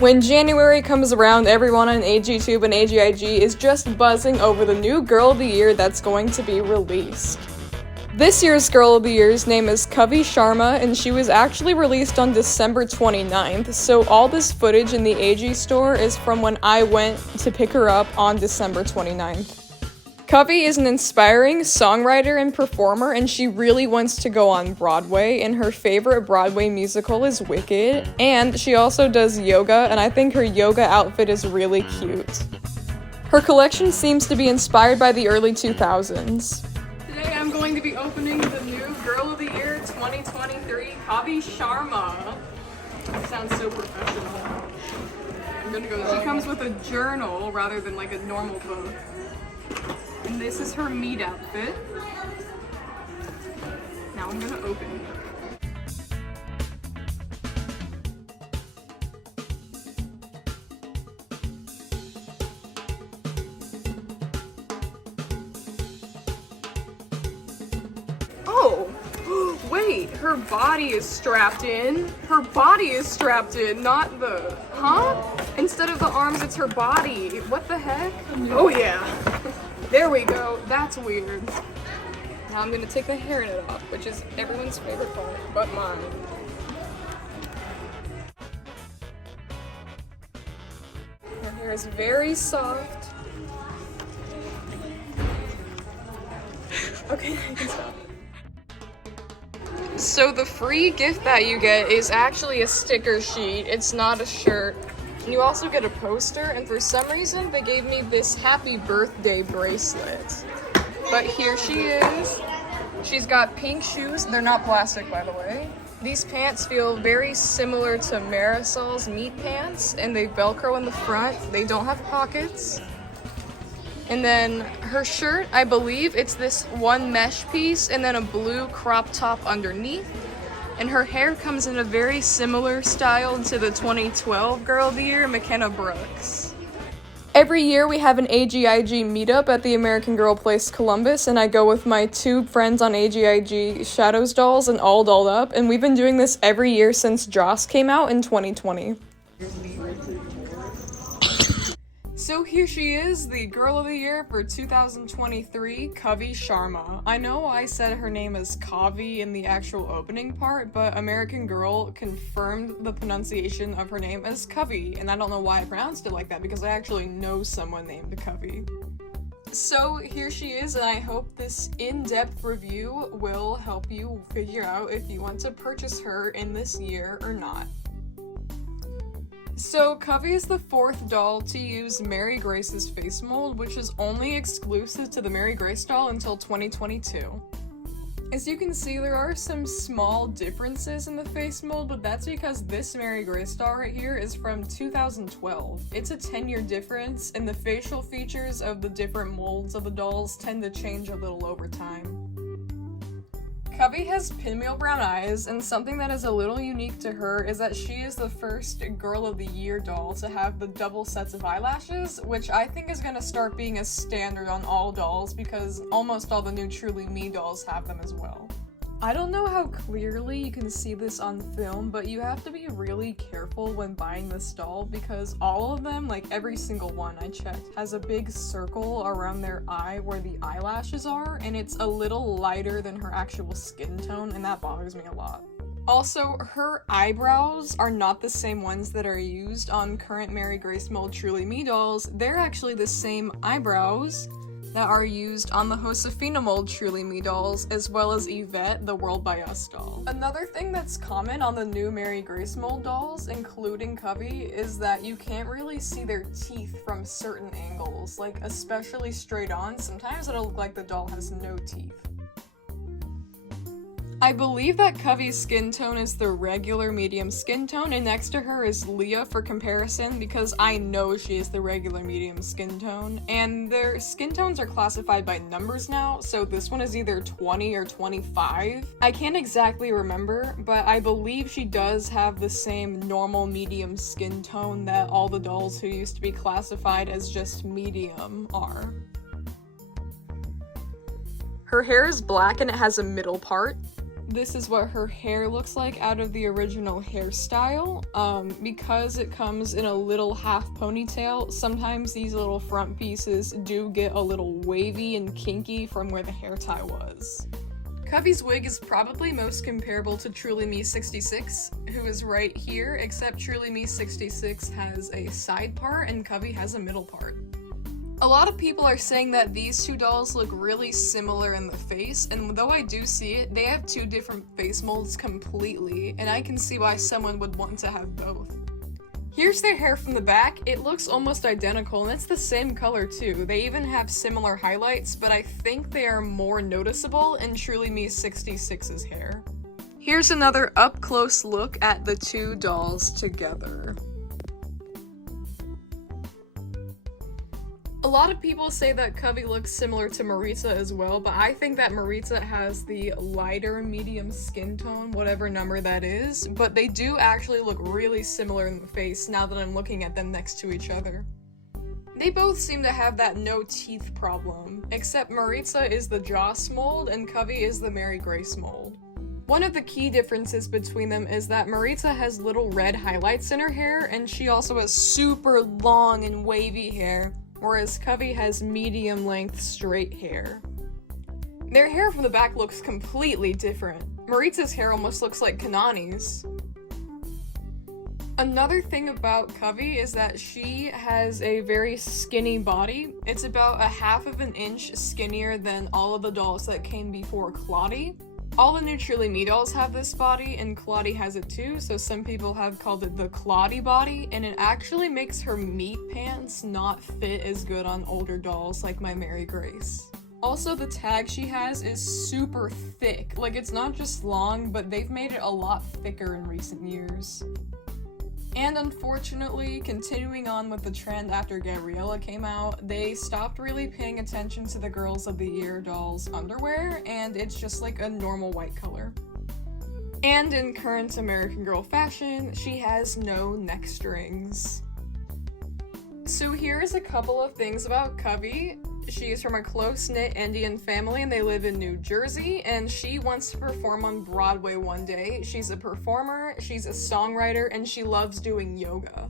When January comes around, everyone on AGTube and AGIG is just buzzing over the new Girl of the Year that's going to be released. This year's Girl of the Year's name is Kavi Sharma, and she was actually released on December 29th, so all this footage in the AG store is from when I went to pick her up on December 29th. Kavi is an inspiring songwriter and performer, and she really wants to go on Broadway, and her favorite Broadway musical is Wicked, and she also does yoga, and I think her yoga outfit is really cute. Her collection seems to be inspired by the early 2000s. Today I'm going to be opening the new Girl of the Year 2023 Kavi Sharma. That sounds so professional. I'm gonna go. She comes with a journal rather than like a normal book. And this is her meat outfit. Now I'm gonna open it. Oh, wait, her body is strapped in. Her body is strapped in, not the, Instead of the arms, it's her body. What the heck? Oh yeah. There we go. That's weird. Now I'm gonna take the hairnet off, which is everyone's favorite part, but mine. Her hair is very soft. Okay, I can stop. So the free gift that you get is actually a sticker sheet. It's not a shirt. And you also get a poster, and for some reason they gave me this happy birthday bracelet. But here she is. She's got pink shoes. They're not plastic, by the way. These pants feel very similar to Marisol's meat pants, and they Velcro in the front. They don't have pockets. And then her shirt, I believe it's this one mesh piece and then a blue crop top underneath. And her hair comes in a very similar style to the 2012 Girl of the Year, McKenna Brooks. Every year we have an AGIG meetup at the American Girl Place Columbus, and I go with my two friends on AGIG Shadows Dolls and All Dolled Up, and we've been doing this every year since Joss came out in 2020. So here she is, the Girl of the Year for 2023, Kavi Sharma. I know I said her name is Kavi in the actual opening part, but American Girl confirmed the pronunciation of her name as Kavi, and I don't know why I pronounced it like that because I actually know someone named Kavi. So here she is, and I hope this in-depth review will help you figure out if you want to purchase her in this year or not. So, Kavi is the fourth doll to use Mary Grace's face mold, which is only exclusive to the Mary Grace doll until 2022. As you can see, there are some small differences in the face mold, but that's because this Mary Grace doll right here is from 2012. It's a 10-year difference, and the facial features of the different molds of the dolls tend to change a little over time. Kavi has pinwheel brown eyes, and something that is a little unique to her is that she is the first Girl of the Year doll to have the double sets of eyelashes, which I think is going to start being a standard on all dolls because almost all the new Truly Me dolls have them as well. I don't know how clearly you can see this on film, but you have to be really careful when buying this doll because all of them, like every single one I checked, has a big circle around their eye where the eyelashes are, and it's a little lighter than her actual skin tone, and that bothers me a lot. Also, her eyebrows are not the same ones that are used on current Mary Grace mold Truly Me dolls. They're actually the same eyebrows that are used on the Josefina mold Truly Me dolls, as well as Yvette, the World by Us doll. Another thing that's common on the new Mary Grace mold dolls, including Kavi, is that you can't really see their teeth from certain angles, like especially straight on. Sometimes it'll look like the doll has no teeth. I believe that Kavi's skin tone is the regular medium skin tone, and next to her is Leah for comparison because I know she is the regular medium skin tone, and their skin tones are classified by numbers now, so this one is either 20 or 25. I can't exactly remember, but I believe she does have the same normal medium skin tone that all the dolls who used to be classified as just medium are. Her hair is black and it has a middle part. This is what her hair looks like out of the original hairstyle. Because it comes in a little half ponytail, sometimes these little front pieces do get a little wavy and kinky from where the hair tie was. Kavi's wig is probably most comparable to Truly Me 66, who is right here, except Truly Me 66 has a side part and Kavi has a middle part. A lot of people are saying that these two dolls look really similar in the face, and though I do see it, they have two different face molds completely, and I can see why someone would want to have both. Here's their hair from the back. It looks almost identical, and it's the same color too. They even have similar highlights, but I think they are more noticeable in Truly Me 66's hair. Here's another up-close look at the two dolls together. A lot of people say that Kavi looks similar to Maritza as well, but I think that Maritza has the lighter medium skin tone, whatever number that is, but they do actually look really similar in the face now that I'm looking at them next to each other. They both seem to have that no teeth problem, except Maritza is the Joss mold and Kavi is the Mary Grace mold. One of the key differences between them is that Maritza has little red highlights in her hair, and she also has super long and wavy hair, whereas Kavi has medium-length straight hair. Their hair from the back looks completely different. Maritza's hair almost looks like Kanani's. Another thing about Kavi is that she has a very skinny body. It's about a half of an inch skinnier than all of the dolls that came before Claudie. All the new Truly Me dolls have this body, and Claudie has it too, so some people have called it the Claudie body, and it actually makes her meat pants not fit as good on older dolls like my Mary Grace. Also, the tag she has is super thick. Like, it's not just long, but they've made it a lot thicker in recent years. And unfortunately, continuing on with the trend after Gabriella came out, they stopped really paying attention to the Girls of the Year dolls' underwear, and it's just like a normal white color. And in current American Girl fashion, she has no neck strings. So here's a couple of things about Kavi. She is from a close-knit Indian family and they live in New Jersey, and she wants to perform on Broadway one day. She's a performer, she's a songwriter, and she loves doing yoga.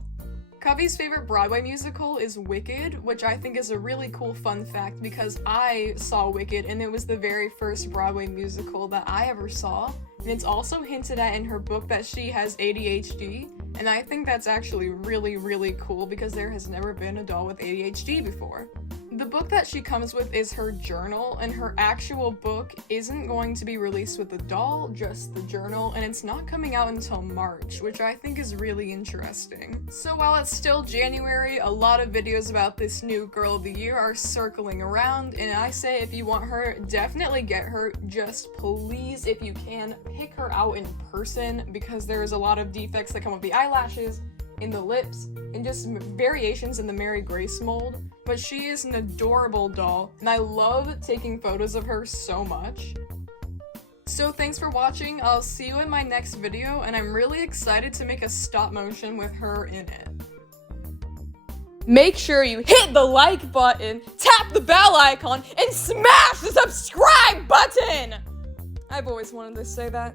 Kavi's favorite Broadway musical is Wicked, which I think is a really cool fun fact because I saw Wicked and it was the very first Broadway musical that I ever saw. And it's also hinted at in her book that she has ADHD, and I think that's actually really, really cool because there has never been a doll with ADHD before. The book that she comes with is her journal, and her actual book isn't going to be released with the doll, just the journal, and it's not coming out until March, which I think is really interesting. So while it's still January, a lot of videos about this new Girl of the Year are circling around, and I say if you want her, definitely get her. Just please, if you can, pick her out in person because there's a lot of defects that come with the eyelashes, in the lips, and just variations in the Mary Grace mold, but she is an adorable doll, and I love taking photos of her so much. So thanks for watching, I'll see you in my next video, and I'm really excited to make a stop motion with her in it. Make sure you hit the like button, tap the bell icon, and smash the subscribe button! I've always wanted to say that.